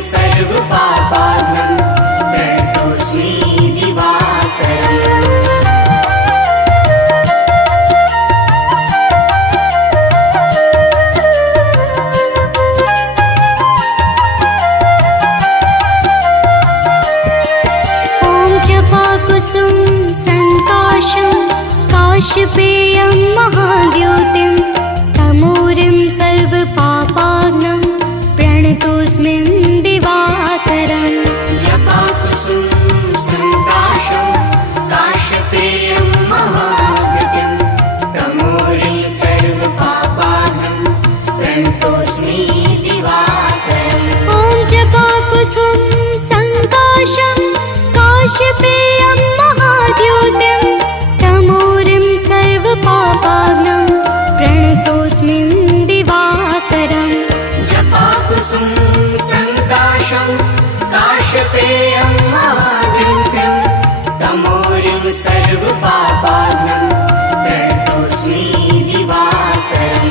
सर्वपापाघ्नं प्रणतोऽस्मि दिवाकरम्। जपाकुसुम संकाशं काश्यपेयं महाद्योतिं तमोरिं सर्वपापाघ्नं प्रणतोऽस्मि दिवाकरम्। जपाकुसुम संकाशं काश्यपेयं महाद्योतिं तमोरिं सर्वपापाघ्नं प्रणतोऽस्मि दिवाकरम्। ॐ जपाकुसुम संकाशं काश्यपेयं महाद्योतिं तमोरिं सर्वपापाघ्नं प्रणतोऽस्मि दिवाकरम्। जपाकुसुम संकाशं काश्यपेयं महाद्योतिं तमोरिं सर्वपापाघ्नं प्रणतोऽस्मि दिवाकरम्।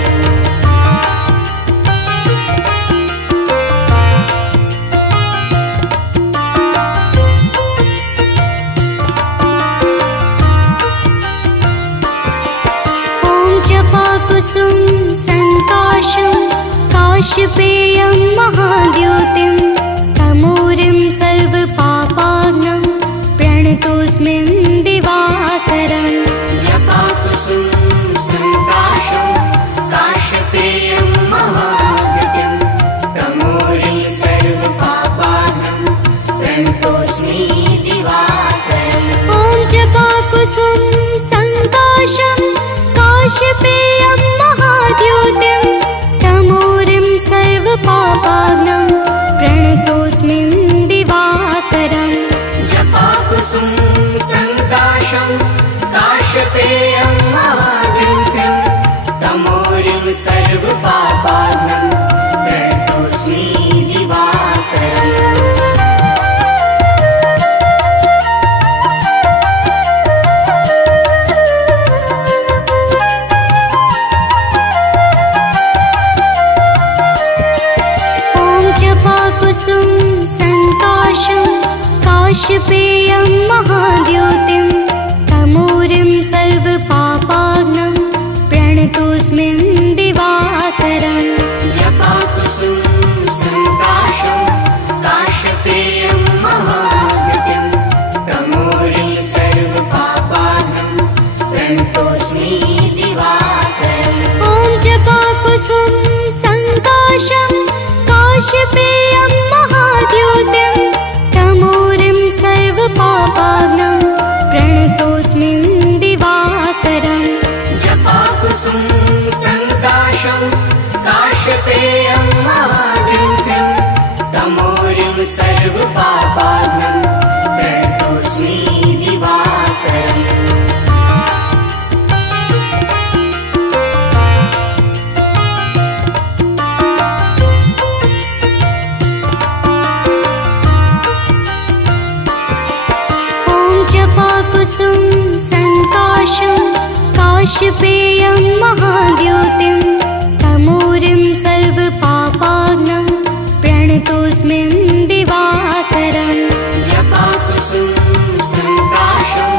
जपाकुसुम संकाशं काश्यपेयं महाद्योतिं तमोरिं सर्वपापाघ्नं प्रणतोऽस्मि दिवाकरम्। जपाकुसुम संकाशं काश्यपेयं महाद्योतिं तमोरिं सर्वपापाघ्नं प्रणतोऽस्मि दिवाकरम्। ॐ जपाकुसुम संकाशं काश्यपेयं महाद्योतिं तमोरिं सर्वपापाघ्नं प्रणतोऽस्मि दिवाकरम्। जपाकुसुम संकाशं काश्यपेयं महाद्योतिं तमोरिं सर्वपापाघ्नं प्रणतोऽस्मि दिवाकरम्। जपाकुसुम संकाशं काश्यपेयं महाद्योतिं तमोरिं सर्वपापाघ्नं प्रणतोऽस्मि दिवाकरम्। जपाकुसुम संकाशं काश्यपेयं महाद्योतिं तमोरिं सर्वपापाघ्नं प्रणतोऽस्मि दिवाकरम्। ॐ जपाकुसुम संकाशं काश्यपेयं महाद्योतिं तमोरिं सर्वपापाघ्नं प्रणतोऽस्मि दिवाकरम्। जपाकुसुम संकाशं काश्यपेयं महाद्योतिं तमोरिं सर्वपापाघ्नं प्रणतोऽस्मि दिवाकरम्। जपाकुसुम संकाशं काश्यपेयं महाद्योतिं तमोरिं सर्वपापाघ्नं प्रणतोऽस्मि दिवाकरम्। जपाकुसुम संकाशं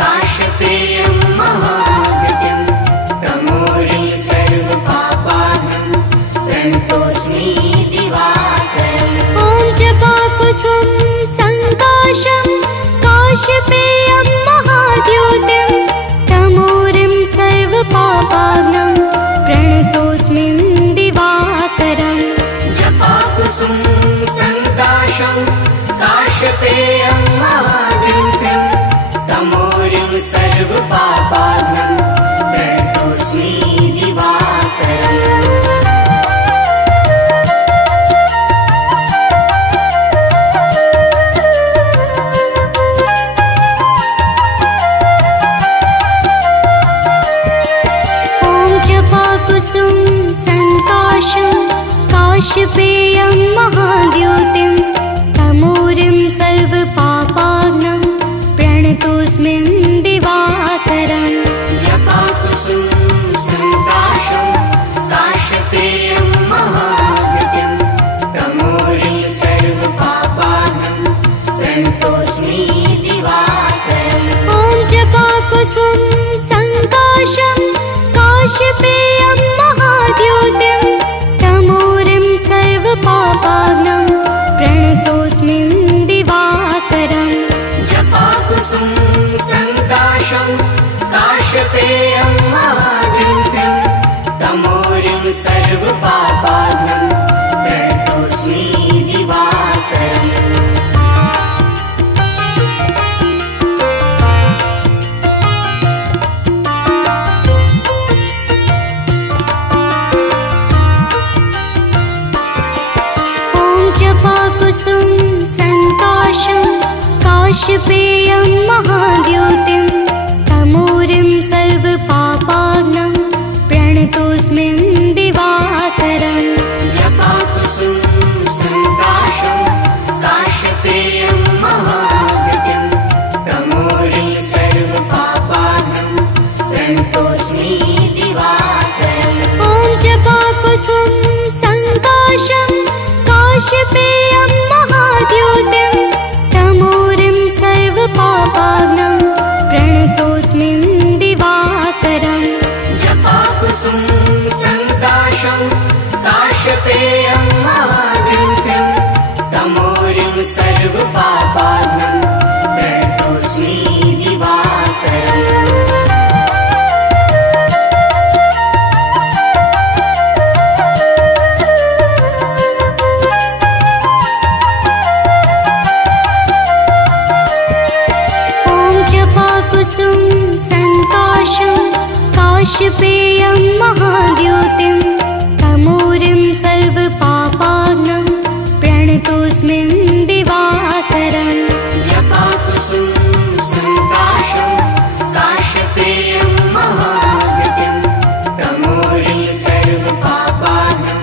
काश्यपेयं महाद्योतिं तमोरिं सर्वपापाघ्नं प्रणतोऽस्मि दिवाकरम्। ॐ जपाकुसुम संकाशं काश्यपेयं महाद्योतिं तमोरिं सर्वपापाघ्नं प्रणतोऽस्मि दिवाकरम्। जपाकुसुम संकाशं काश्यपेयं महाद्योतिं तमोरिं सर्वपापाघ्नं प्रणतोऽस्मि दिवाकरम्। जपाकुसुम संकाशं काश्यपेयं महाद्योतिं तमोरिं सर्वपापाघ्नं प्रणतोऽस्मि दिवाकरम्। जपाकुसुम सर्वपापाग्नं प्रणतोऽस्मि दिवाकरम् जपाकुसुम सङ्काशं काशपेयं महाद्युतिं तमोरिं सर्वपापाग्नं प्रणतोऽस्मि दिवाकरम् जपाकुसुम सङ्काशं काशपेयं महाद्युतिं तमोरिं सर्वपापाग्नं प्रणतोऽस्मि दिवाकरम् जपाकुसुम सङ्काशं काशपेयं महाद्युतिं तमोरिं सर्वपापाग्नं प्रणतोऽस्मि दिवाकरम् ॐ जपाकुसुम सङ्काशं काशपेयं महाद्युतिं तमोरिं सर्वपापाग्नं प्रणतोऽस्मि दिवाकरम् जपाकुसुम सङ्काशं काशपेयं महाद्युतिं तमोरिं सर्वपापाग्नं प्रणतोऽस्मि दिवाकरम् जपाकुसुम सङ्काशं काशपेयं महाद्युतिं तमोरिं सर्वपापाग्नं प्रणतोऽस्मि दिवाकरम् जपाकुसुम सङ्काशं काशपेयं महाद्युतिं तमोरिं सर्वपापाग्नं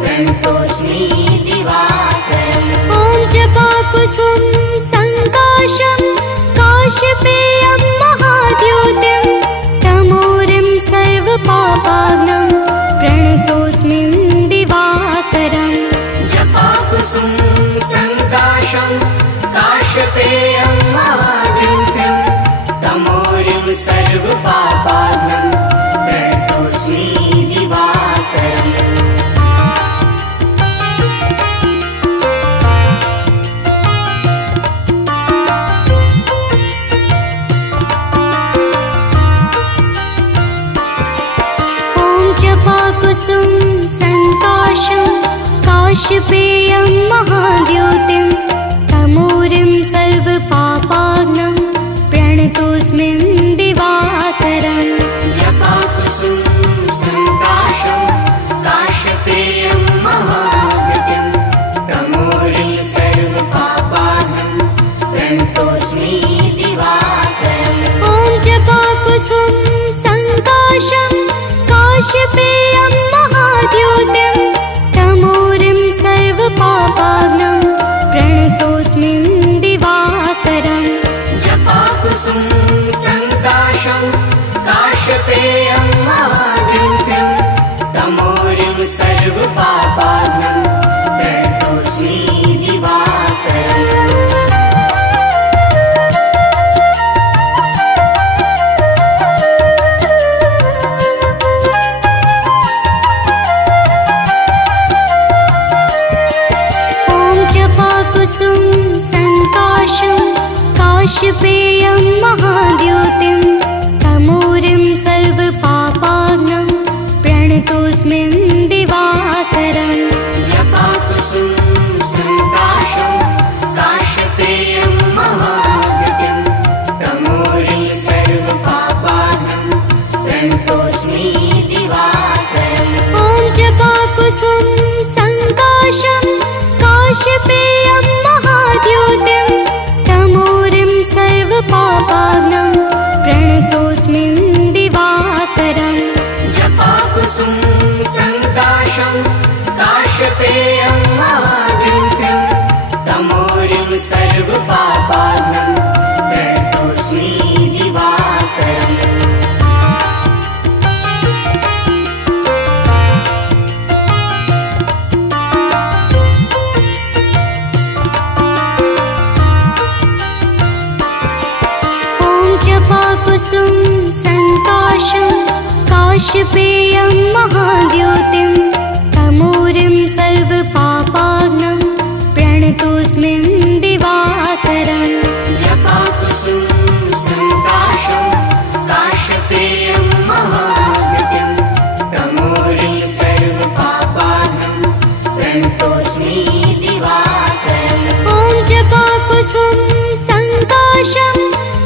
प्रणतोऽस्मि दिवाकरम् ॐ जपाकुसुम सङ्काशं काशपेयं महाद्युतिं तमोरिं सर्वपापाग्नं प्रणतोऽस्मि दिवाकरम् जपाकुसुम सङ्काशं काशपेयं महाद्युतिं तमोरिं सर्वपापाग्नं प्रणतोऽस्मि दिवाकरम् जपाकुसुम सङ्काशं काशपेयं महाद्युतिं तमोरिं सर्वपापाग्नं प्रणतोऽस्मि दिवाकरम् जपाकुसुम सङ्काशं काशपेयं महाद्युतिं तमोरिं सर्वपापाग्नं प्रणतोऽस्मि दिवाकरम् ॐ जपाकुसुम सङ्काशं काशपेयं महाद्युतिं तमोरिं सर्वपापाग्नं प्रणतोऽस्मि दिवाकरम् जपाकुसुम सङ्काशं काशपेयं महाद्युतिं तमोरिं सर्वपापाग्नं प्रणतोऽस्मि दिवाकरम् जपाकुसुम सङ्काशं काशपेयं महाद्युतिं तमोरिं सर्वपापाग्नं प्रणतोऽस्मि दिवाकरम् जपाकुसुम सङ्काशं काशपेयं महाद्युतिं तमोरिं सर्वपापाग्नं प्रणतोऽस्मि दिवाकरम् ॐ जपाकुसुम सङ्काशं काशपेयं महाद्युतिं तमोरिं सर्वपापाग्नं प्रणतोऽस्मि दिवाकरम् जपाकुसुम सङ्काशं काशपेयं महाद्युतिं तमोरिं सर्वपापाग्नं प्रणतोऽस्मि दिवाकरम् जपाकुसुम सङ्काशं काशपेयं महाद्युतिं तमोरिं सर्वपापाग्नं प्रणतोऽस्मिन् दिवाकरम् जपाकुसुम सन्ताशं काश्यपेयं महाद्युतिं तमोरिं सर्वपापाहं प्रणतोऽस्मि दिवाकरम् ॐ जपाकुसुम सन्ताशं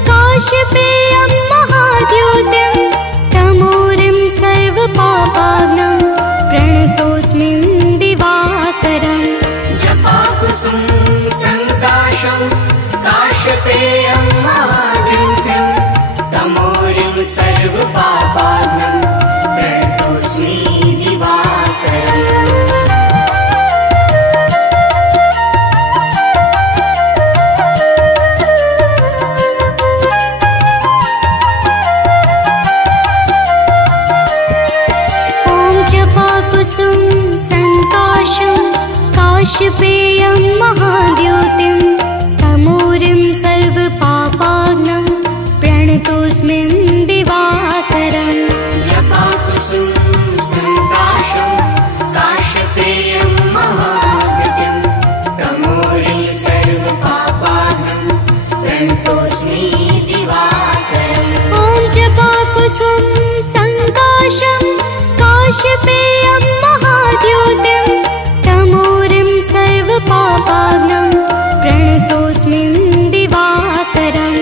काश्यपेयं महाद्युतिं तमोरिं सर्वपापाग्नं प्रणतोऽस्मिन् दिवाकरम् जपाकुसुम सन्ताशं काश्यपेयं महाद्युतिं तमोरिं सर्वपापाग्नं प्रणतोऽस्मि दिवाकरम् जपाकुसुम सन्ताशं काश्यपेयं महाद्युतिं तमोरिं सर्वपापाग्नं प्रणतोऽस्मिन् दिवाकरम् जपाकुसुम सन्ताशं काश्यपेयं महाद्युतिं तमोरिं सर्वपापाहं प्रणतोऽस्मि दिवाकरम् ॐ जपाकुसुम सन्ताशं काश्यपेयं महाद्युतिं तमोरिं सर्वपापाग्नं प्रणतोऽस्मिन् दिवाकरम्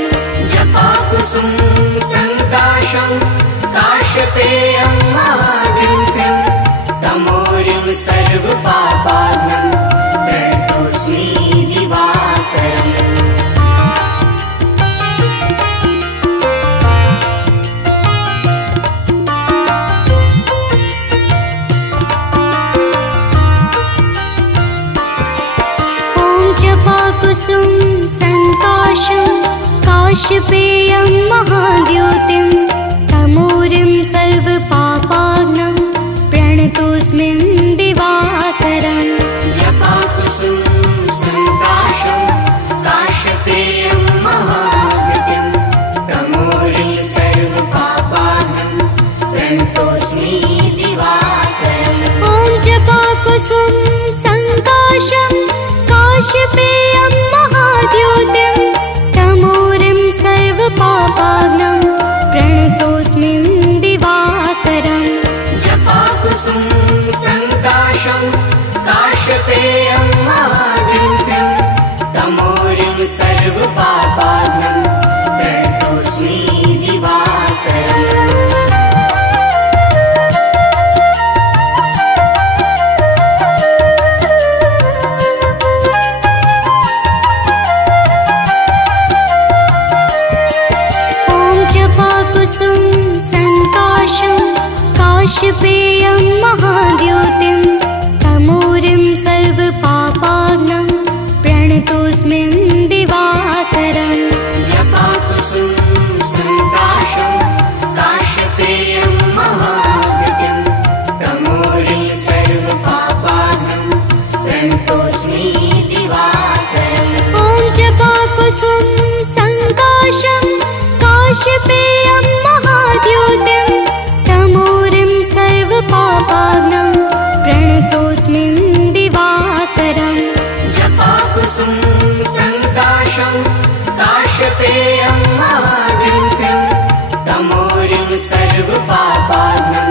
जपाकुसुम सन्ताशं काश्यपेयं महाद्युतिं तमोरिं सर्वपापाग्नं प्रणतोऽस्मि दिवाकरम् जपाकुसुम सन्ताशं काश्यपेयं महाद्युतिं तमोरिं सर्वपापाग्नं प्रणतोऽस्मिन् दिवाकरम् जपाकुसुम सन्ताशं काश्यपेयं महाद्युतिं तमोरिं सर्वपापाहं प्रणतोऽस्मि दिवाकरम् ॐ जपाकुसुम सन्ताशं काश्यपेयं महाद्युतिं तमोरिं सर्वपापाग्नं प्रणतोऽस्मिन् दिवाकरम् जपाकुसुम सन्ताशं काश्यपेयं महाद्युतिं तमोरिं सर्वपापाग्नं प्रणतोऽस्मि दिवाकरम् जपाकुसुम सन्ताशं काश्यपेयं महाद्युतिं तमोरिं सर्वपापाग्नं प्रणतोऽस्मिन् दिवाकरम् जपाकुसुम सन्ताशं काश्यपेयं महाद्युतिं तमोरिं सर्वपापाहं प्रणतोऽस्मि दिवाकरम् ॐ जपाकुसुम सन्ताशं काश्यपेयं महाद्युतिं तमोरिं सर्वपापाग्नं प्रणतोऽस्मिन् दिवाकरम् जपाकुसुम सन्ताशं काश्यपेयं महाद्युतिं तमोरिं सर्वपापाग्नं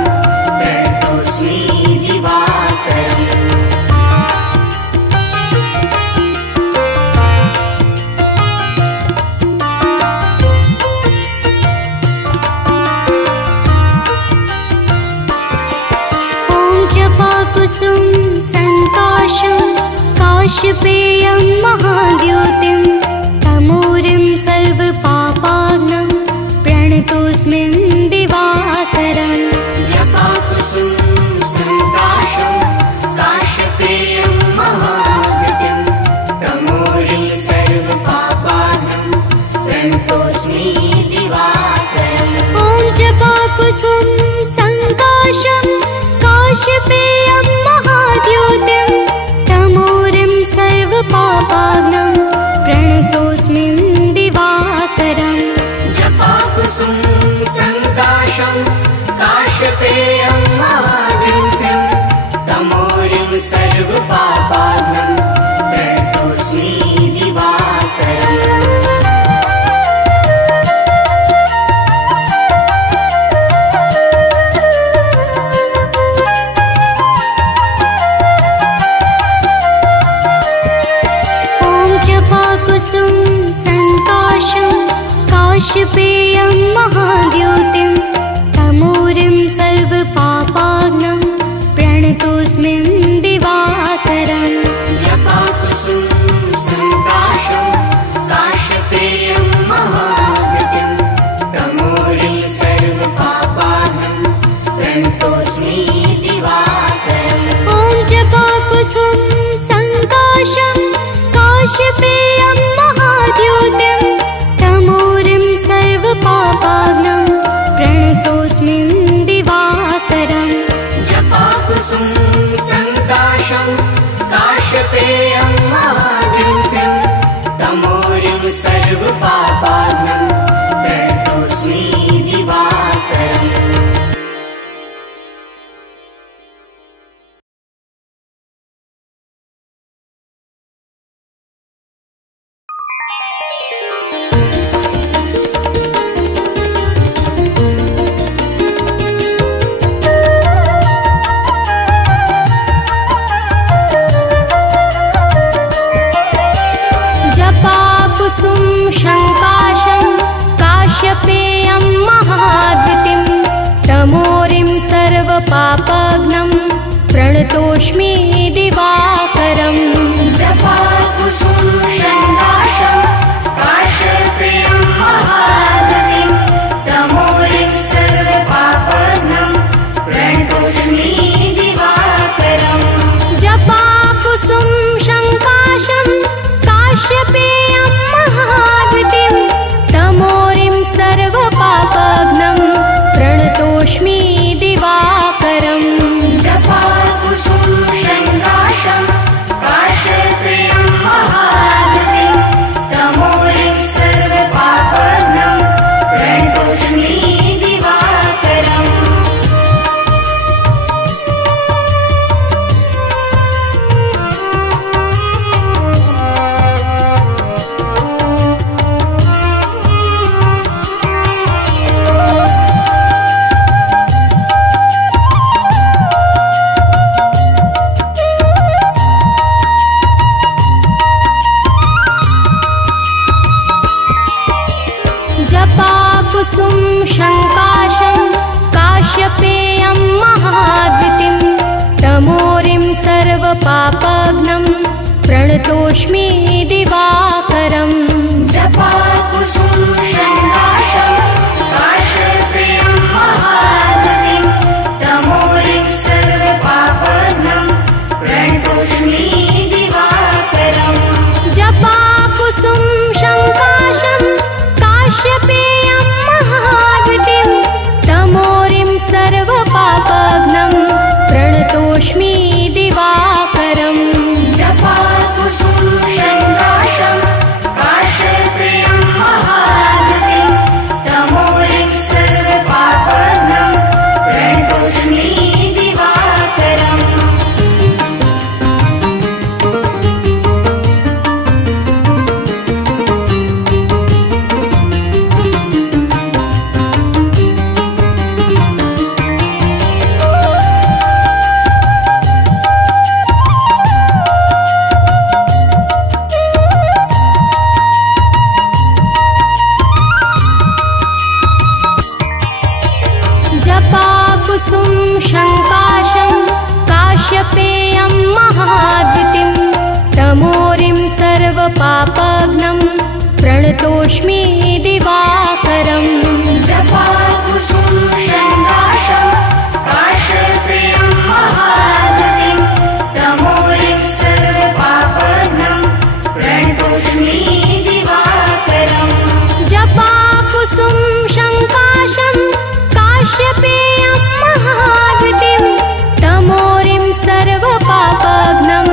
प्रणतोऽस्मि दिवाकरम् जपाकुसुम सन्ताशं काश्यपेयं महाद्युतिं तमोरिं सर्वपापाग्नं प्रणतोऽस्मिन् दिवाकरम् जपाकुसुम सन्ताशं काश्यपेयं महाद्युतिं तमोरिं सर्वपापाहं प्रणतोऽस्मि दिवाकरम् ॐ जपाकुसुम सन्ताशं काश्यपेयं महाद्युतिं तमोरिं सर्वपापाग्नं प्रणतोऽस्मिन् दिवाकरम् जपाकुसुम सन्ताशं काश्यपेयं महाद्युतिं तमोरिं सर्वपापाग्नं प्रणतोऽस्मि काश्यपेयं महाद्युतिं तमोरिं सर्वपापाग्नं प्रणतोऽस्मि दिवाकरम् जपाकुसुम सङ्काशं काश्यपेयं महाद्युतिं तमोरिं सर्वपापाग्नं प्रणतोऽस्मि दिवाकरम् ॐ जपाकुसुम सङ्काशं काश्यपेयं महाद्युतिं तमोरिं सर्वपापाग्नं प्रणतोऽस्मि दिवाकरम् जपाकुसुम सङ्काशं काश्यपेयं महाद्युतिं तमोरिं सर्वपापाग्नं प्रणतोऽस्मि दिवाकरम् जपाकुसुम शङ्काशं काश्यपेयं महाद्युतिं तमोरिं सर्वपापाग्नं प्रणतोऽस्मि दिवाकरम् जपाकुसुम सङ्काशं काश्यपेयं महाद्युतिं तमोरिं सर्वपापाग्नं प्रणतोऽस्मि दिवाकरम् जपाकुसुम शङ्काशं काश्यपेयं महाद्युतिं तमोरिं सर्वपापाग्नं प्रणतोऽस्मि दिवाकरम् जपाकुसुम सङ्काशं काश्यपेयं महाद्युतिं तमोरिं सर्वपापाग्नं प्रणतोऽस्मि दिवाकरम् जपाकुसुम शङ्काशं काश्यपेयं महाद्युतिं तमोरिं सर्वपापाग्नं प्रणतोऽस्मि दिवाकरम् जपाकुसुम सङ्काशं काश्यपेयं महाद्युतिं तमोरिं सर्वपापाग्नं प्रणतोऽस्मि दिवाकरम् जपाकुसुम शङ्काशं काश्यपेयं महाद्युतिं तमोरिं सर्वपापाग्नं प्रणतोऽस्मि दिवाकरम् जपाकुसुम सङ्काशं काश्यपेयं महाद्युतिं तमोरिं सर्वपापाग्नं प्रणतोऽस्मि दिवाकरम् जपाकुसुम शङ्काशं काश्यपेयं महाद्युतिं तमोरिं सर्वपापाग्नं प्रणतोऽस्मि दिवाकरम् जपाकुसुम सङ्काशं काश्यपेयं महाद्युतिं तमोरिं सर्वपापाग्नं प्रणतोऽस्मि दिवाकरम् जपाकुसुम शङ्काशं काश्यपेयं महाद्युतिं तमोरिं सर्वपापाग्नं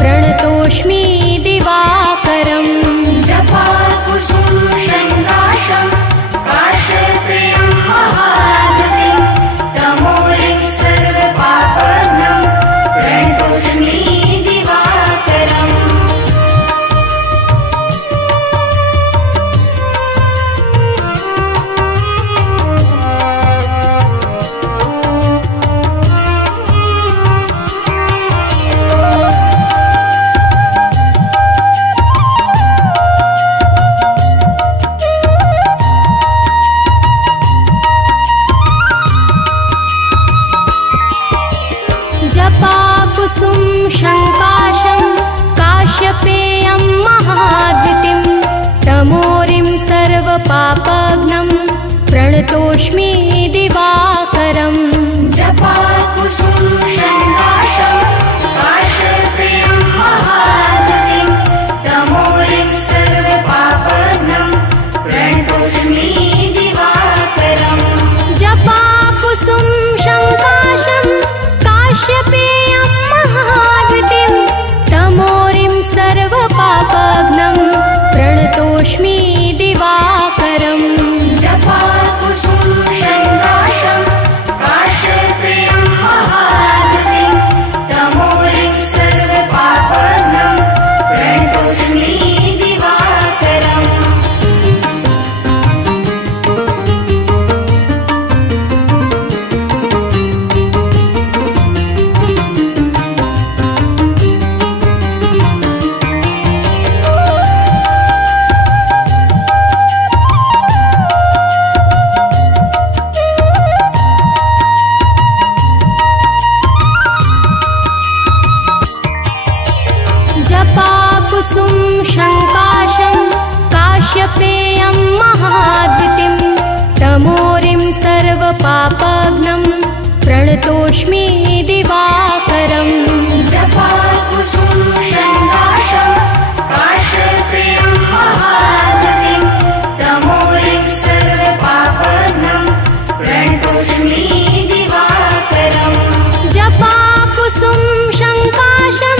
प्रणतोऽस्मि दिवाकरम् जपाकुसुम सङ्काशं काश्यपेयं महाद्युतिं तमोरिं सर्वपापाग्नं प्रणतोऽस्मि दिवाकरम् काश्यपेयं महाद्युतिं तमोरिं सर्वपापघ्नं प्रणतोऽस्मि दिवाकरम् जपाकुसुम शङ्काशं काश्यपेयं महाद्युतिं तमोरिं सर्वपापघ्नं प्रणतोऽस्मि दिवाकरम् जपाकुसुम शङ्काशं काश्यपेयं महाद्युतिं तमोरिं सर्वपापघ्नं प्रणतोऽस्मि दिवाकरम् जपाकुसुम शङ्काशं काश्यपेयं महाद्युतिं तमोरिं सर्वपापघ्नं प्रणतोऽस्मि दिवाकरम् जपाकुसुम शङ्काशं काश्यपेयं महाद्युतिं तमोरिं सर्वपापघ्नं प्रणतोऽस्मि दिवाकरम् जपाकुसुम शङ्काशं काश्यपेयं महाद्युतिं तमोरिं सर्वपापघ्नं प्रणतोऽस्मि दिवाकरम् जपाकुसुम शङ्काशं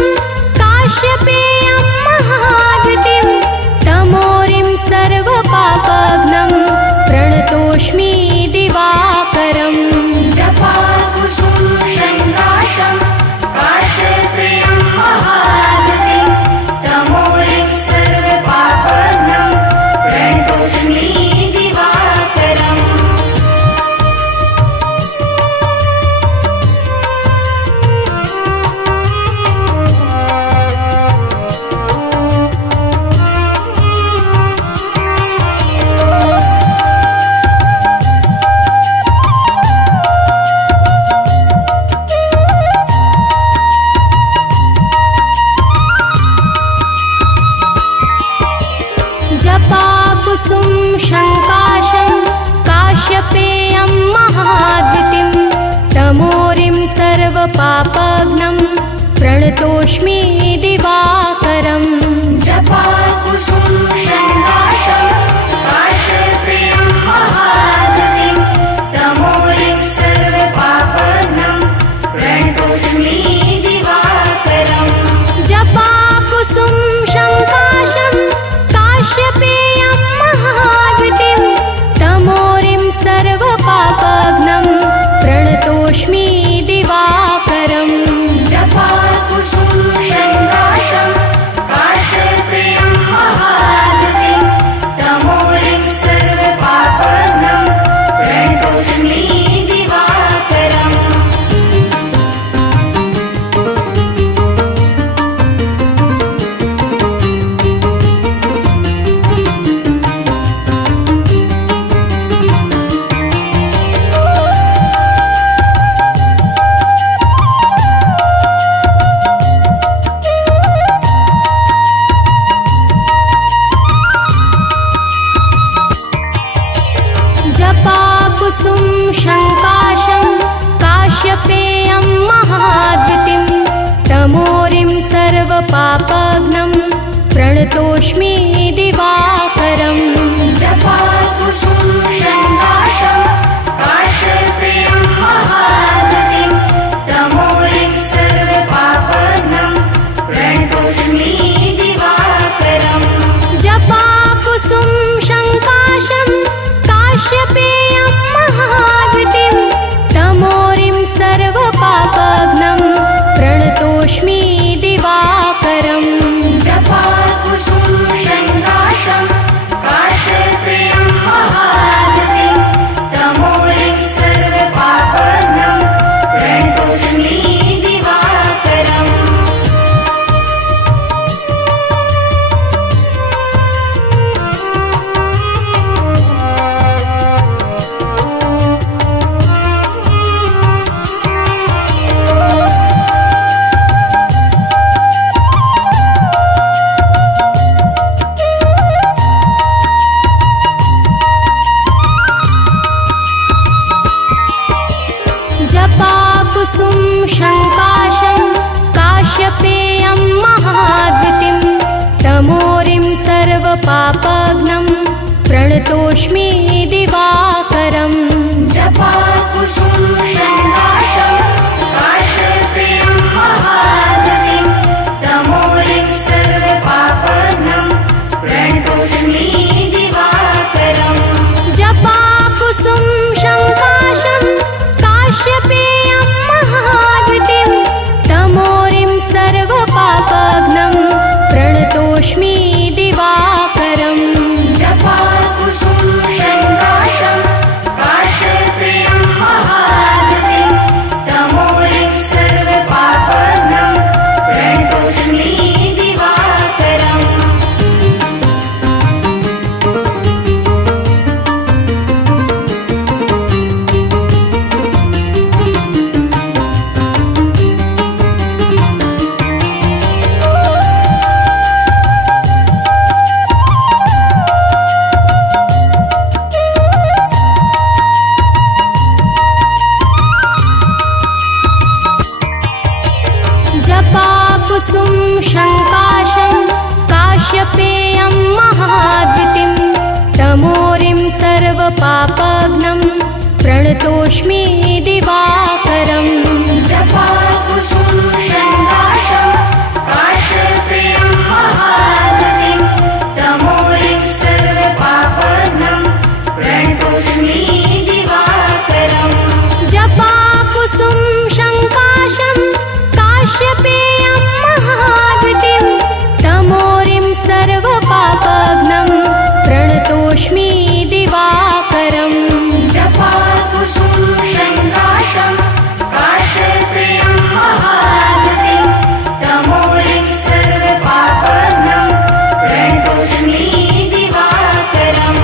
काश्यपेयं महाद्युतिं तमोरिं सर्वपापघ्नं प्रणतोऽस्मि दिवाकरम् जपाकुसुम शङ्काशं काश्यपेयं महाद्युतिं तमोरिं सर्वपापघ्नं प्रणतोऽस्मि दिवाकरम् जपाकुसुम शङ्काशं काश्यपेयं महाद्युतिं तमोरिं सर्वपापघ्नं प्रणतोऽस्मि दिवाकरम् जपाकुसुम शङ्काशं काश्यपेयं महाद्युतिं तमोरिं सर्वपापघ्नं प्रणतोऽस्मि दिवाकरम् जपाकुसुम शङ्काशं काश्यपेयं महाद्युतिं तमोरिं सर्वपापघ्नं प्रणतोऽस्मि दिवाकरम् जपाकुसुम शङ्काशं काश्यपेयं महाद्युतिं तमोरिं सर्वपापघ्नं प्रणतोऽस्मि दिवाकरम् जपाकुसुम शङ्काशं काश्यपेयं महाद्युतिं तमोरिं सर्वपापघ्नं प्रणतोऽस्मि दिवाकरम् जपाकुसुम शङ्काशं काश्यपेयं महाद्युतिं तमोरिं सर्वपापघ्नं प्रणतोऽस्मि दिवाकरम् जपाकुसुम शङ्काशं काश्यपेयं महाद्युतिं तमोरिं सर्वपापघ्नं प्रणतोऽस्मि दिवाकरम् जपाकुसुम शङ्काशं सर्वपापघ्नं प्रणतोऽस्मि दिवाकरम् जपाकुसुम शङ्काशं काश्यपेयं महागतिं तमोरिं सर्वपापघ्नं प्रणतोऽस्मि दिवाकरम् जपाकुसुम शङ्काशं काश्यपेयं महाद्युतिं तमोरिं सर्वपापघ्नं प्रणतोऽस्मि दिवाकरम् जपाकुसुम शङ्काशं काश्यपेयं महागतिं तमोरिं सर्वपापघ्नं प्रणतोऽस्मि दिवाकरम् जपाकुसुम शङ्काशं काश्यपेयं महाद्युतिं तमोरिं सर्वपापघ्नं प्रणतोऽस्मि दिवाकरम् जपाकुसुम शङ्काशं काश्यपेयं महागतिं तमोरिं सर्वपापघ्नं प्रणतोऽस्मि दिवाकरम् जपाकुसुम शङ्काशं काश्यपेयं महाद्युतिं तमोरिं सर्वपापघ्नं प्रणतोऽस्मि दिवाकरम् जपाकुसुम शङ्काशं काश्यपेयं महागतिं तमोरिं सर्वपापघ्नं प्रणतोऽस्मि दिवाकरम्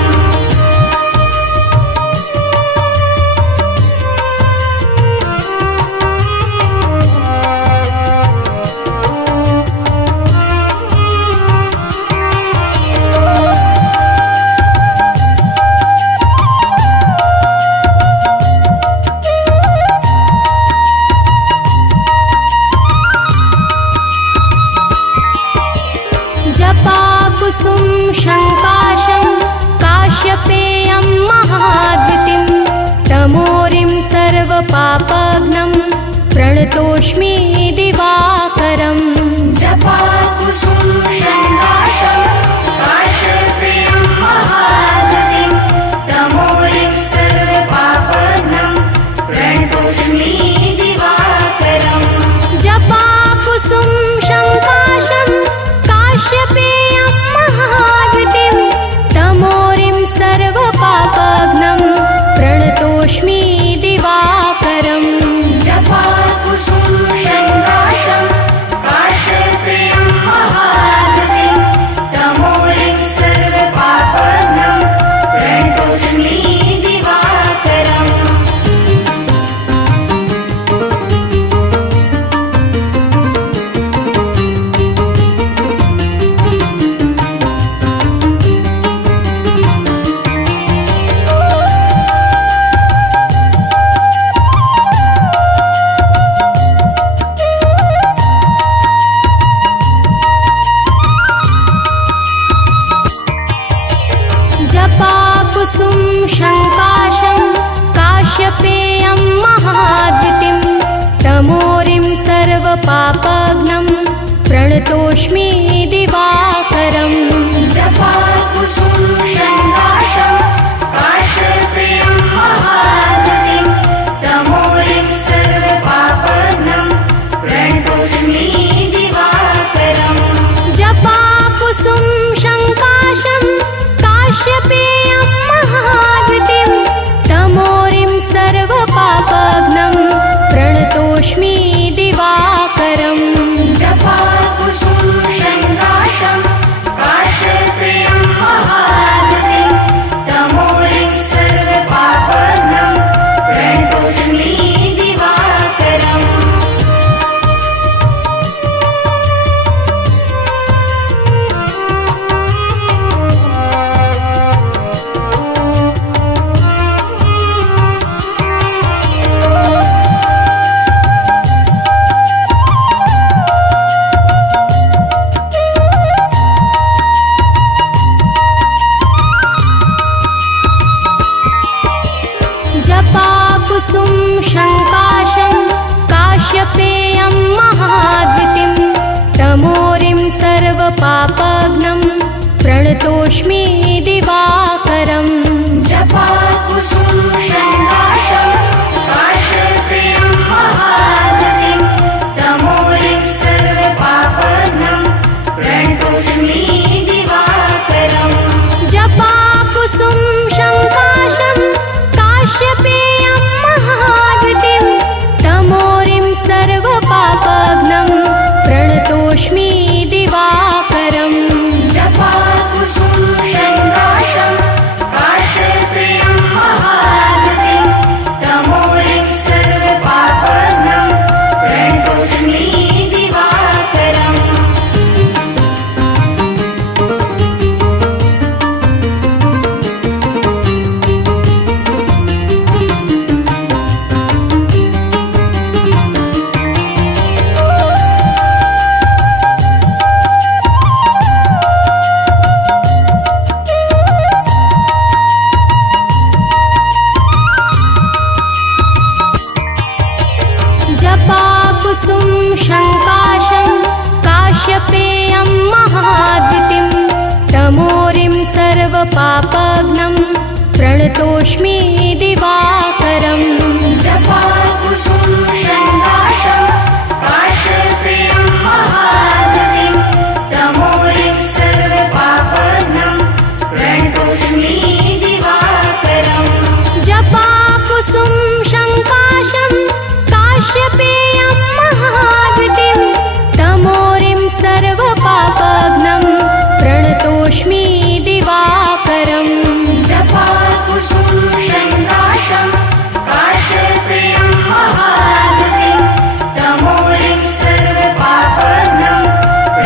जपाकुसुम शङ्काशं काश्यपेयं महाद्युतिं तमोरिं सर्वपापघ्नं प्रणतोऽस्मि दिवाकरम् जपाकुसुम शङ्काशं काश्यपेयं महागतिं तमोरिं सर्वपापघ्नं प्रणतोऽस्मि दिवाकरम् जपाकुसुम शङ्काशं काश्यपेयं महाद्युतिं तमोरिं सर्वपापघ्नं प्रणतोऽस्मि दिवाकरम् जपाकुसुम शङ्काशं काश्यपेयं महागतिं तमोरिं सर्वपापघ्नं प्रणतोऽस्मि दिवाकरम् जपाकुसुम शङ्काशं काश्यपेयं महाद्युतिं तमोरिं सर्वपापघ्नं प्रणतोऽस्मि दिवाकरम् जपाकुसुम शङ्काशं काश्यपेयं महागतिं तमोरिं सर्वपापघ्नं प्रणतोऽस्मि दिवाकरम् जपाकुसुम शङ्काशं काश्यपेयं महाद्युतिं तमोरिं सर्वपापघ्नं प्रणतोऽस्मि दिवाकरम् जपाकुसुम शङ्काशं सर्वपापघ्नं प्रणतोऽस्मि दिवाकरम् जपाकुसुम शङ्काशं काश्यपेयं महागतिं तमोरिं सर्वपापघ्नं प्रणतोऽस्मि दिवाकरम् जपाकुसुम शङ्काशं काश्यपेयं महागतिं तमोरिं सर्वपापघ्नं प्रणतोऽस्मि दिवाकरम् जपाकुसुम शङ्काशं काश्यपेयं महागतिं तमोरिं सर्वपापघ्नं प्रणतोऽस्मि दिवाकरम् जपाकुसुम शङ्काशं काश्यपेयं महाद्युतिं तमोरिं सर्वपापघ्नं प्रणतोऽस्मि दिवाकरम् जपाकुसुम शङ्काशं काश्यपेयं महागतिं तमोरिं सर्वपापघ्नं प्रणतोऽस्मि दिवाकरम् जपाकुसुम शङ्काशं काश्यपेयं महाद्युतिं तमोरिं सर्वपापघ्नं प्रणतोऽस्मि दिवाकरम् जपाकुसुम शङ्काशं काश्यपेयं महागतिं तमोरिं सर्वपापघ्नं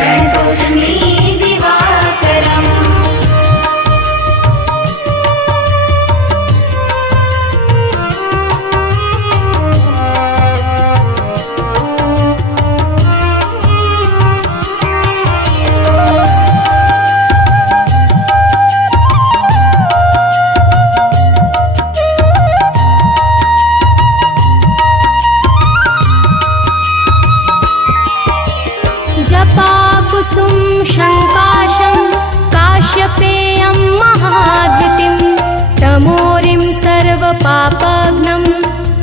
प्रणतोऽस्मि दिवाकरम् जपाकुसुम शङ्काशं काश्यपेयं महाद्युतिं तमोरिं सर्वपापघ्नं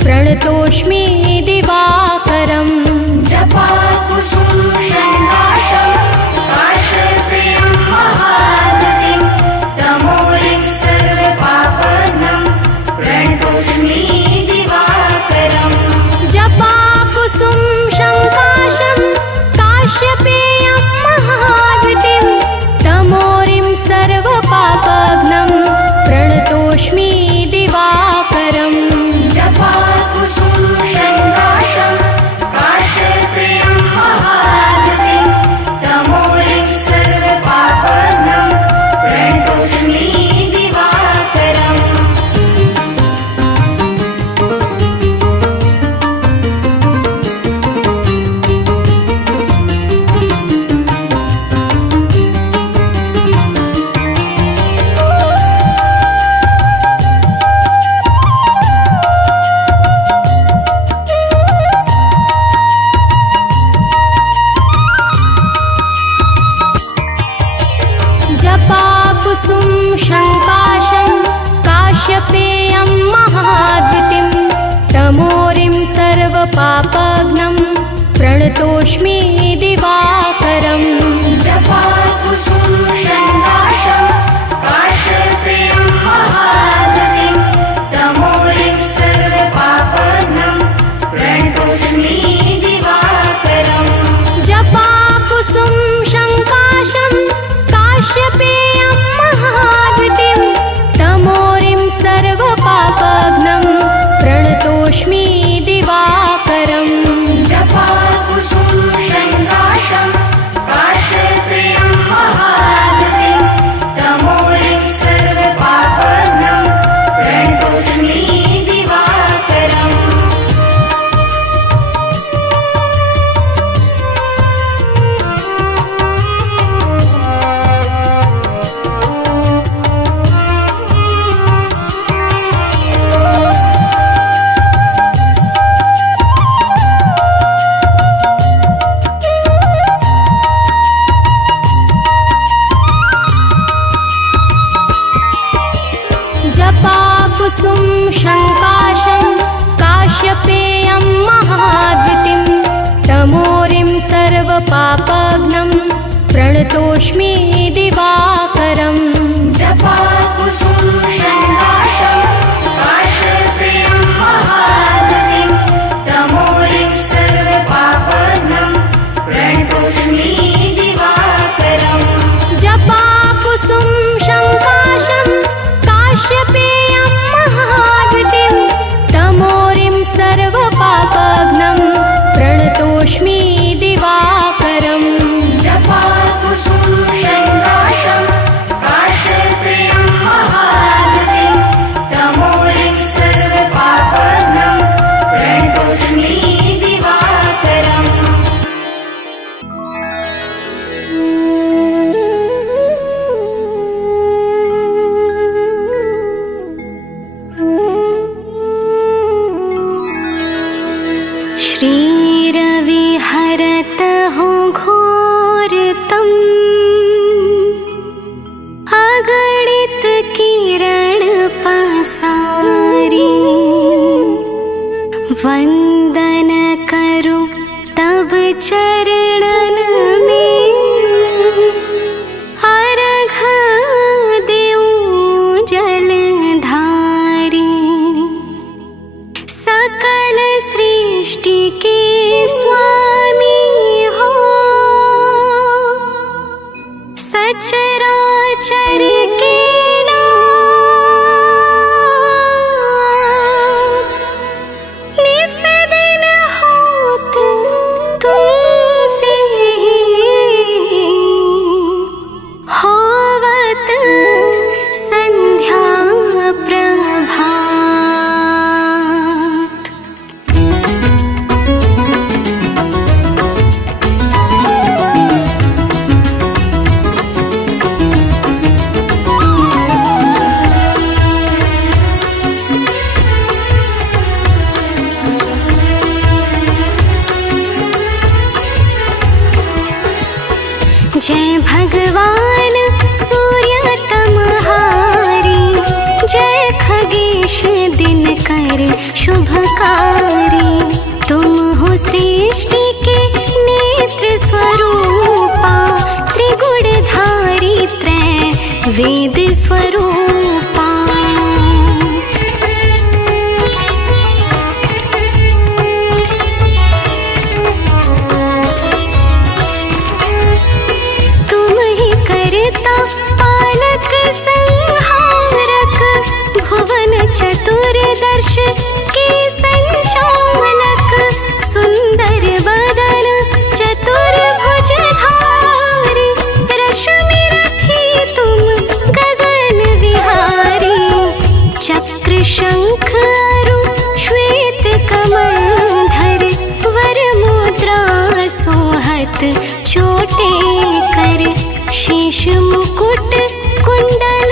प्रणतोऽस्मि दिवाकरम् जपाकुसुम शङ्काशं काश्यपेयं महागतिं तमोरिं सर्वपापघ्नं प्रणतोऽस्मि दिवाकरम् जपाकुसुम शङ्काशं काश्यपेयं महाद्युतिं तमोरिं सर्वपापघ्नं प्रणतोऽस्मि दिवाकरम् जपाकुसुम शङ्काशं काश्यपेयं महागतिं तमोरिं सर्वपापघ्नं प्रणतोऽस्मि दिवाकरम् जपाकुसुम शङ्काशं काश्यपेयं महाद्युतिं तमोरिं सर्वपापघ्नं प्रणतोऽस्मि दिवाकरम् जपाकुसुम शङ्काशं काश्यपेयं महागतिं तमोरिं सर्वपापघ्नं प्रणतोऽस्मि दिवाकरम् जपाकुसुम शङ्काशं काश्यपेयं महाद्युतिं तमोरिं सर्वपापघ्नं प्रणतोऽस्मि दिवाकरम् जपाकुसुम शङ्काशं काश्यपेयं महागतिं तमोरिं सर्वपापघ्नं प्रणतोऽस्मि दिवाकरम् महाद्वितीं तमोरिं सर्वपापघ्नं प्रणतोऽस्मि दिवाकरम् जपाकुसुम शङ्काशं काश्यप्रियं महाद्युतिं तमोरिं सर्वपापघ्नं प्रणतोऽस्मि दिवाकरम् जपाकुसुम शङ्काशं काश्यपेयं महाद्वितीं तमोरिं सर्वपापघ्नं प्रणतोऽस्मि दिवाकरम् जपाकुसुम शङ्काशं काश्यप्रियं महाद्युतिं तमोरिं सर्वपापघ्नं प्रणतोऽस्मि दिवाकरम् श्रीरविहरतहो घोरतम् अगणित किरण पसारी वंदन करो तब चरणन में अर्घ देऊं जलधारी सकल सृष्टि के स्वामी हो सचराचर के नाथ निस दिन होत तुमसे होवत संध्या प्रभात। जय भगवान सूर्य तमहारी जय खगेश दिनकर शुभकारी तुम हो सृष्टि के नेत्र स्वरूपा त्रिगुणधारी त्रय वेद स्वरूपा पालक संहारक भुवन चतुर्दश के संचालक सुंदर बदन चतुर्भुजधारी रश्मि रथी तुम गगन विहारी चक्र शंख अरु श्वेत कमलधर वर मुद्रा सोहत चोटे कर शीश मुकुट कुंडल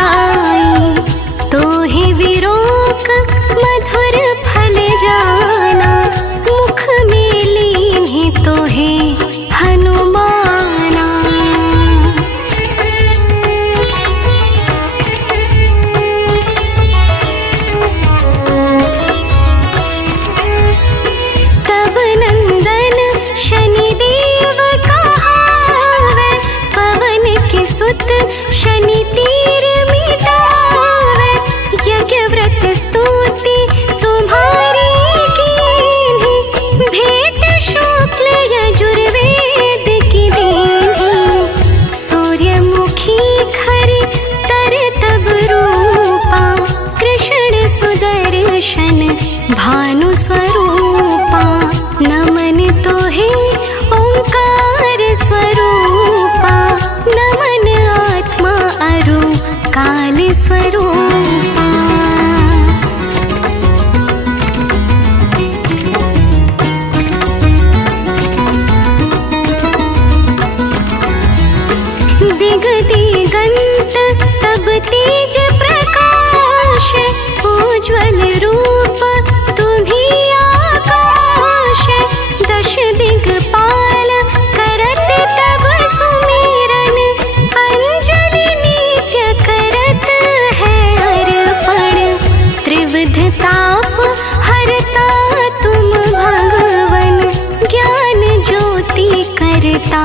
आई, तो ही विरोक मधुर फल जाना, मुख में लीन्ही तो है हनुमाना। तब नंदन शनिदेव कहावे, पवन के सुत शनि तीर मिटावे, यज्ञ व्रत स्तुति तुम्हारी कीन्ही, भेंट शुक्ल यजुर्वेद की दीन्ही। सूर्यमुखी खरी तर तब रूपा, कृष्ण सुदर्शन भानु स्वरूपा, नमन तो है ओंकार स्वरूपा, नमन आत्मा अरु काल स्वरूपा। दिग दिगंत तब तेज प्रकाश, उज्ज्वल रूप तुम्ही आकाश, दश दिगपाल करत तब सुमिरन, अंजलि नित्य करत है अर्पण, त्रिविध ताप हरता तुम भगवन, ज्ञान ज्योति करता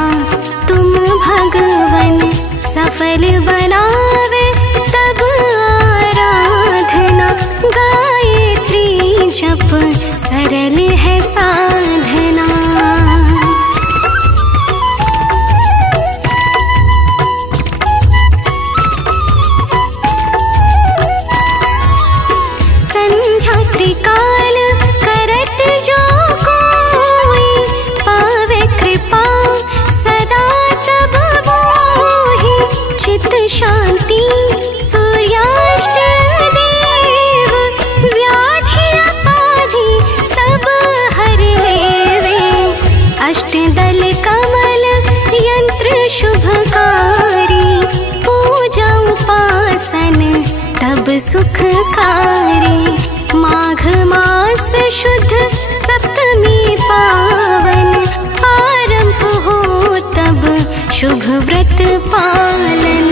तुम भगवन, सफल बनावे तब आराधना, गायत्री जप सरल है साधना। संध्या त्रिकाल करत जो कोई, पावे कृपा सदा तब मोहि, चित शांति सूर्याष्ट देव, व्याधि अपाधि सब हर लेवे, अष्टदल कमल यंत्र शुभकारी, पूजा उपासन तब सुखकारी, माघ मास शुद्ध सप्तमी पावन, आरंभ हो तब शुभ व्रत पालन।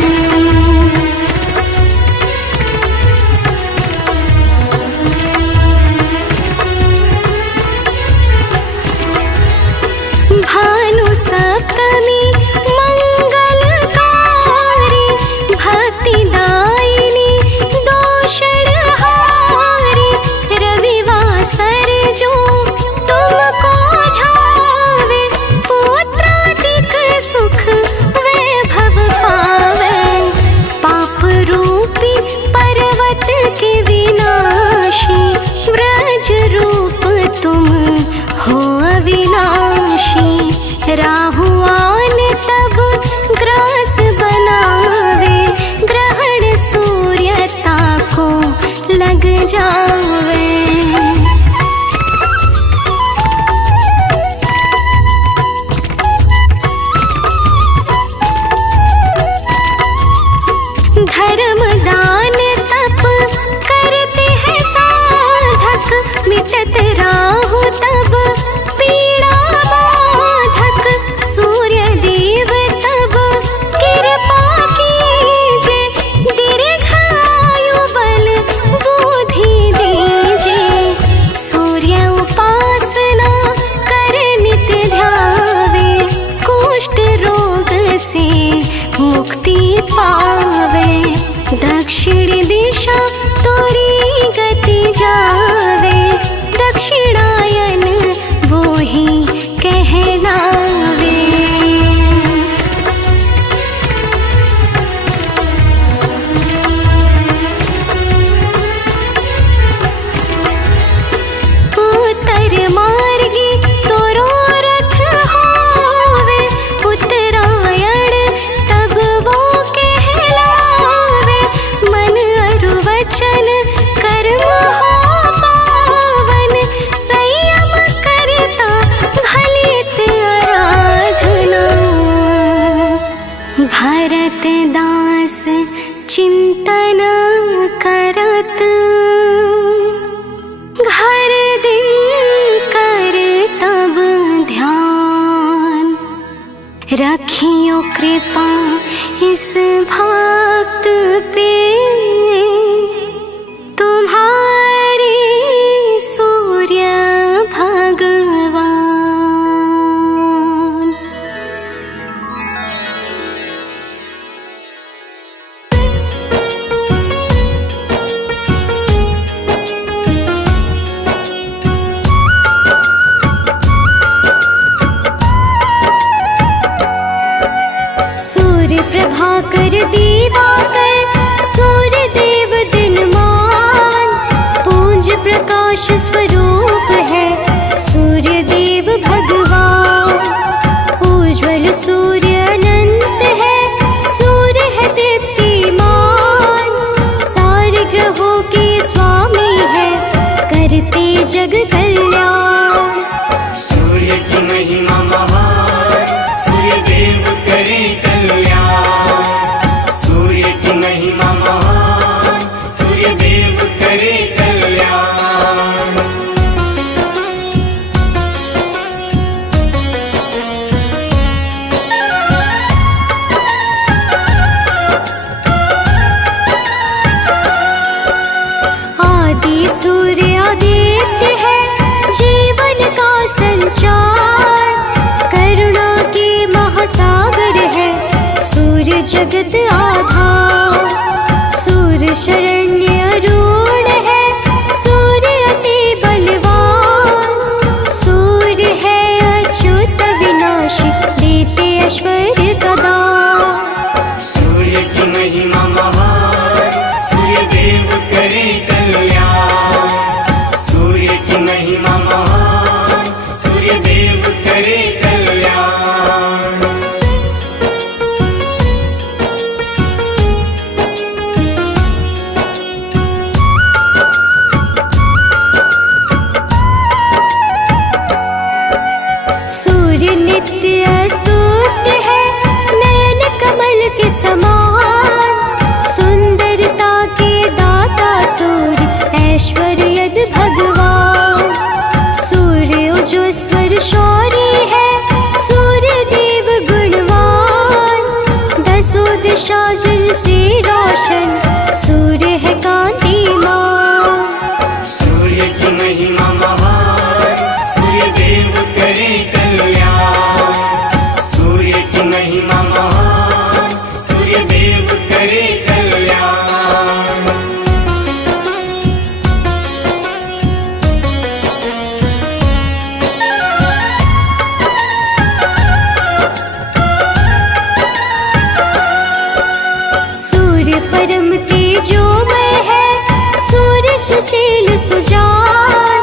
भानु सप्तमी मंगलकारी, भक्तिदायिनी दोषणहारी, रविवासर जो तुमको ध्यावे, पुत्रादिक सुख वैभव पावे, पाप रूपी पर्वत के विनाशी, व्रज रूप तुम हो अविनाशी, राहुआन तब ग्रास बनावे, ग्रहण सूर्यता को लग जावे। धर्म दान तप करते हैं साधक, मिटत राहु तब पीड़ा बाधक, सूर्य देव तब कृपा कीजे, दीर्घायु बल बुद्धि दीजे, सूर्य उपासना कर नित ध्यावे, कुष्ठ रोग से मुक्ति पावे, दक्षिण दिशा तोरी गति जावे, दक्षिणायन वो ही कहलावे। उत्तर मार्गी तोरो रथ होवे, उत्तरायण तब वो कहलावे, मन अरु वचन कर्म हो पावन, मन करत, घर दिन कर तब ध्यान, रखियो कृपा इस भक्त पे, तुम्हारी सूर्य भगवान। सूर्य प्रभाकर दिवाकर, सूर्य देव दिनमान, पूंज प्रकाश स्वरूप है सूर्य देव भगवान। उज्ज्वल सूर्य अनंत है, सूर्य है दीप्तिमान, सारे ग्रहों के स्वामी है करते जग कल्याण। सूर्य की महिमा महान, सूर्य देव करे कल्याण। सूर्य की महिमा महान, सूर्य देव करे कल्याण। आदि सूर्य आदित्य है, जीवन का संचार, करुणा के महासागर है सूर्य जगत आधार। सूर्य शरण्य अरुण है, सूर्य अति बलवान, सूर्य है अच्युत विनाशी देते ऐश्वर्य का दान। सूर्य की महिमा महान, सूर्य देव करे कल्याण। सूर्य की महिमा महान, सूर्य देव करे कल्याण। सूर्य नित्य स्तुत्य है, नयन कमल के समान, सुंदरता के दाता सूर्य ऐश्वर्यद भगवान। सूर्य ओजस्वर शौर्य है, सूर्य देव गुणवान, दसों दिशा जल से रोशन सूर्य है कांतिमान। सूर्य की महिमा महान, सूर्य देव करे कल्याण। सूर्य की महिमा महान, सूर्य देव करे कल्याण। सूर्य परम तेजोमय है, सूर्य सुशील सुजान,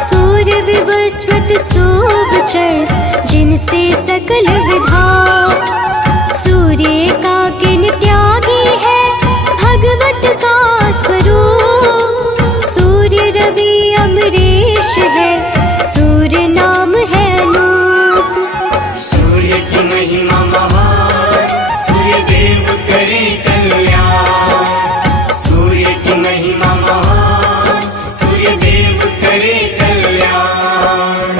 सूर्य विवस्वत शोभचर्स जिनसे सकल विधान। सूर्य एकाकिन त्यागी है, भगवत का स्वरूप, सूर्य रवि अमरीश है, सूर्य नाम है अनूप। सूर्य की महिमा महान, सूर्य देव करे कल्याण। सूर्य की महिमा महान, सूर्य देव करे कल्याण।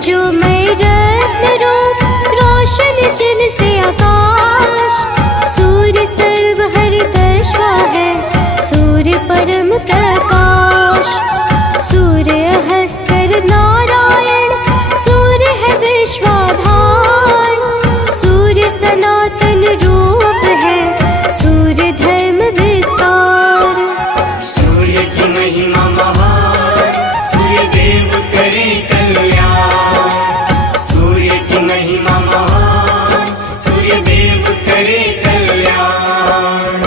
तेजोमय रत्न रूप रोशन जिनसे आकाश। सूर्य सर्वहर्तश्वा है, सूर्य परम प्रकाश। सूर्य हंसकर नारायण, सूर्य है विश्वाधार। सूर्य सनातन रूप है, सूर्य धर्म विस्तार। सूर्य की महिमा महान, सूर्य देव करे कल्याण। सूर्य की महिमा महान, सूर्य देव करे कल्याण।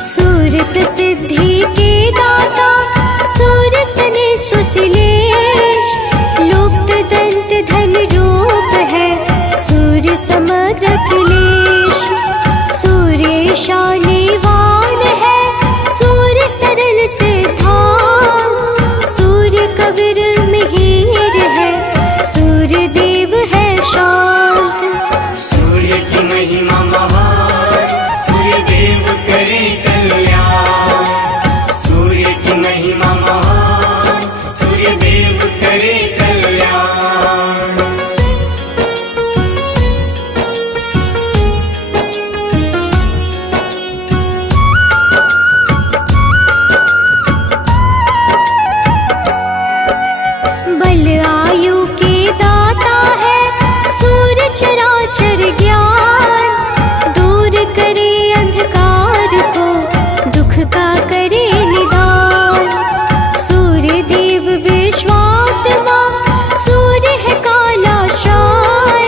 सूर्य प्रसिद्धि के दाता, सूर्य सने सुशीलेश। लुप्त दंत धन रूप है, सूर्य समग्र अखिलेश। सूर्य ईशानीवान है, सूर्य सरल सिद्धांत। सूर्य कबीर मिहिर है, सूर्य देव है शांत। सूर्य की महिमा महान, सूर्य देव करे कल्याण। सूर्य की महिमा महान, सूर्य देव करे कल्याण। बल आयु के दाता है, सूर्य चराचर ज्ञान। दूर करे अंधकार को, दुख का करे निदान। सूर्य देव विश्वात्मा, सूर्य है काला श्राय।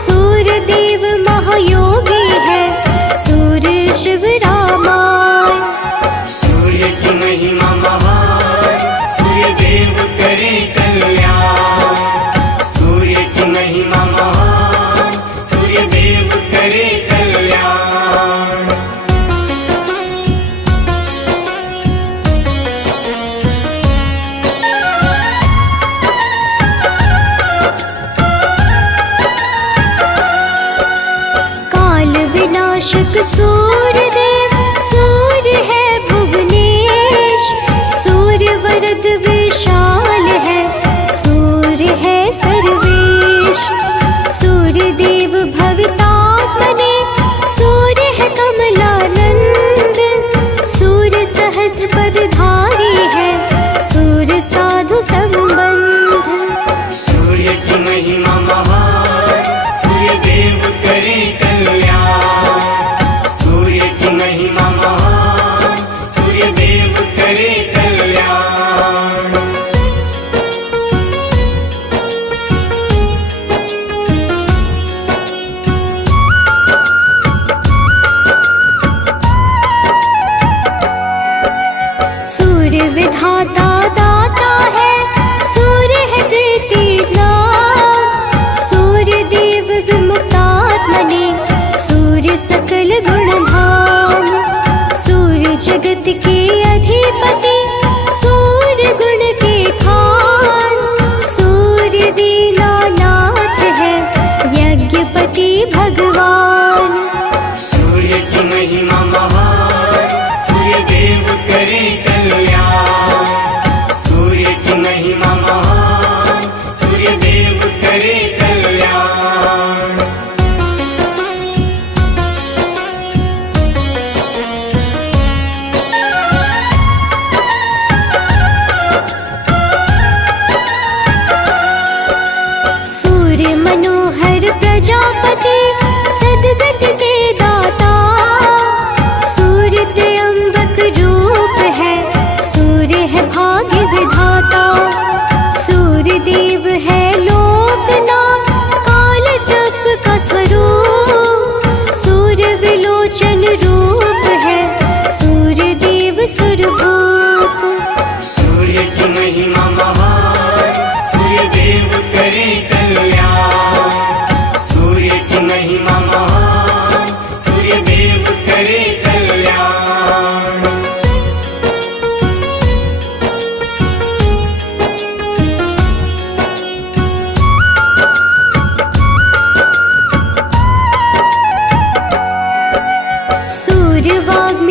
सूर्य देव महायोगी है, सूर्य शिव रामाय। सूर्य की महिमा महान, सूर्य देव करे कल्याण। सूर्य की महिमा महान, सूर्य देव करे कल्याण। काल विनाशक सूर्य देव, सूर्य है भुवनेश। सूर्य वरद विशाल है, सूर्य है सर्वेश। सूर्य देव भवितात्मने, सूर्य है कमलानंद। सूर्य सहस्त्र पदधारी है, सूर्य साधु संबंध। सूर्य की महिमा महान, सूर्य देव करे कल्याण। सूर्य की महिमा महान, सूर्य देव करे कल्याण। सूर्य विधाता दाता है, सूर्य है प्रीतिनाथ। सूर्य देव विमुक्तात्मने, सूर्य सकल गुणधाम। सूर्य जगत के अधिपति, सूर्य गुण के खान। सूर्य दीनानाथ है, यज्ञपति भगवान। सूर्य की महिमा महान, सूर्य देव करे कल्याण। सूर्य की महिमा महान, सूर्य देव करे कल्याण। सूर्य मनोहर प्रजापति,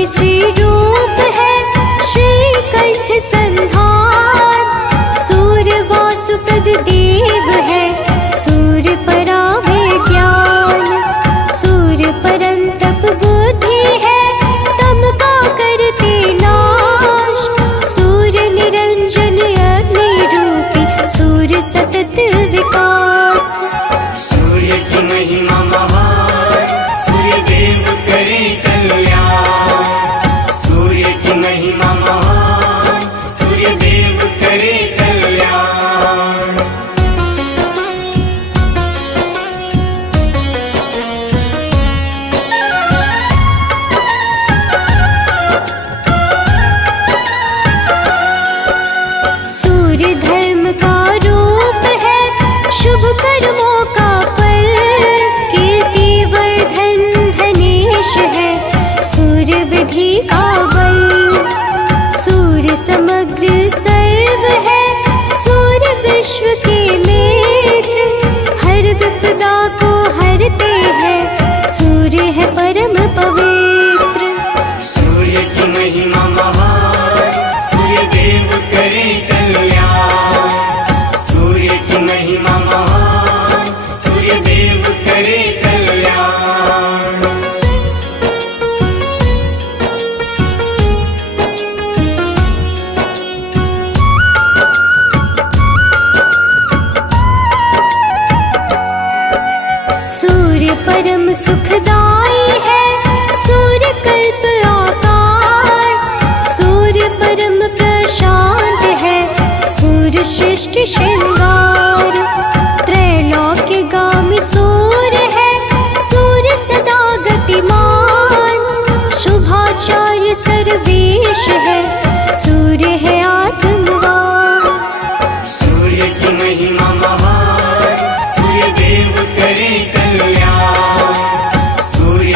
श्री रूप है श्रीकंठ संधान। सूर्य वासुप्रद देव है सूर्य परावे ज्ञान। सूर्य परम तप बुद्धि है तम का करते नाश। सूर्य निरंजन अग्नि रूपी सूर्य सतत विकास। सूर्य की महिमा महान, सूर्य देव करे कल्याण। सूर्य की महिमा महान, सूर्य देव करे कल्याण। सूर्य धर्म का रूप है शुभ कर्मों का फल। कीर्ति वर्धन धनेश है सूर्य विधि का बल। सूर्य समग्र सर्व है सूर्य विश्व के नेत्र। हर विपदा को हरते हैं सूर्य है परम पवित्र। सूर्य की महिमा महान, सूर्य देव करे कल्याण। सूर्य की महिमा महान, सूर्य देव करे कल्याण। सूर्य परम सुखदाई है सूर्य कल्प आकार। सूर्य परम प्रशांत है सूर्य सृष्टि श्रृंगार। त्रैलोक्यगामी सूर्य है सूर्य सदा गतिमान। शुभाचार्य सर्वेश है सूर्य है आत्मवान। सूर्य की महिमा महान, सूर्य देव करे कल्याण। सूर्य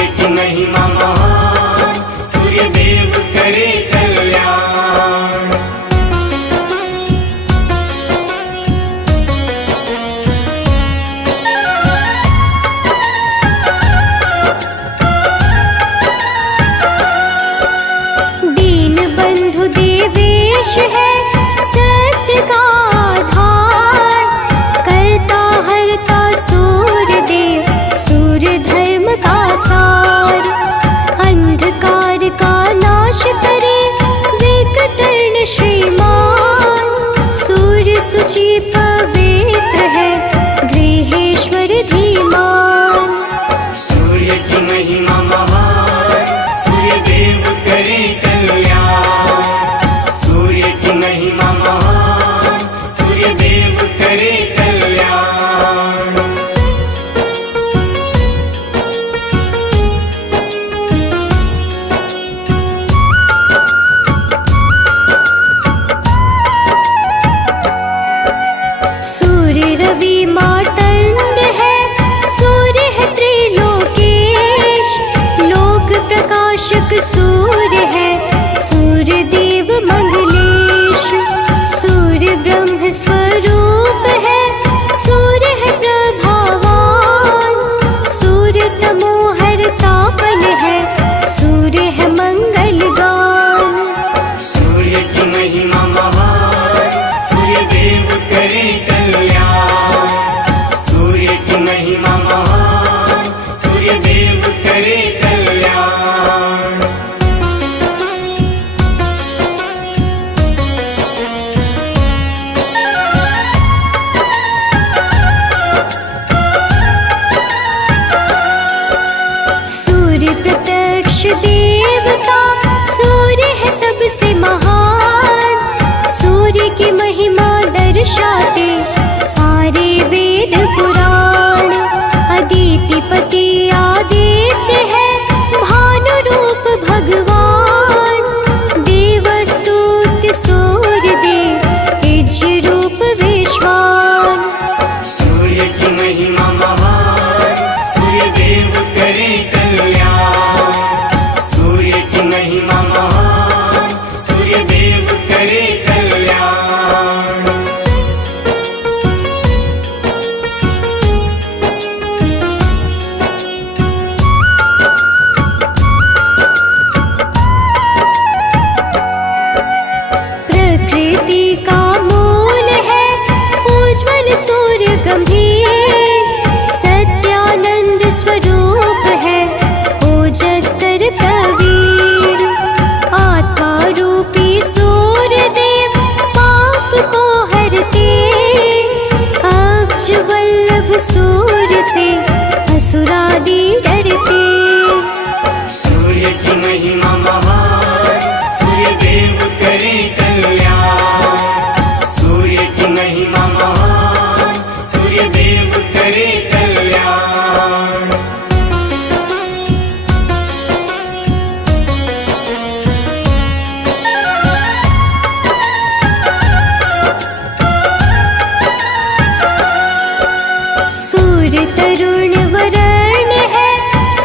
तरुण वरण है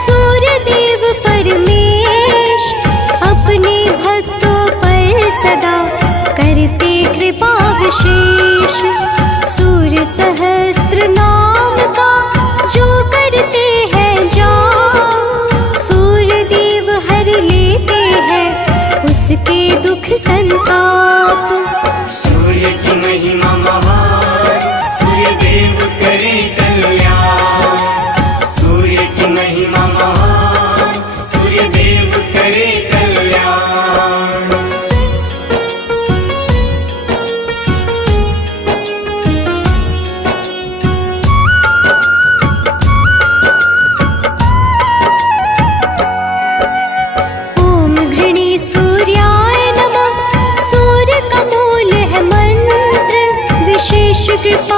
सूर्य देव परमेश, अपने भक्तों पर सदा करते कृपा विशेष। सूर्य सहस्त्र नाम का जो करते हैं जाप, सूर्य देव हर लेते हैं उसके दुख संताप। सूर्य की महिमा महान, सूर्य देव करे कल्याण। सूर्य की महिमा महान, सूर्य देव करे कल्याण। ओम घृणी सूर्याय नमः, सूर्य का मूल है मंत्र, विशेष कृपा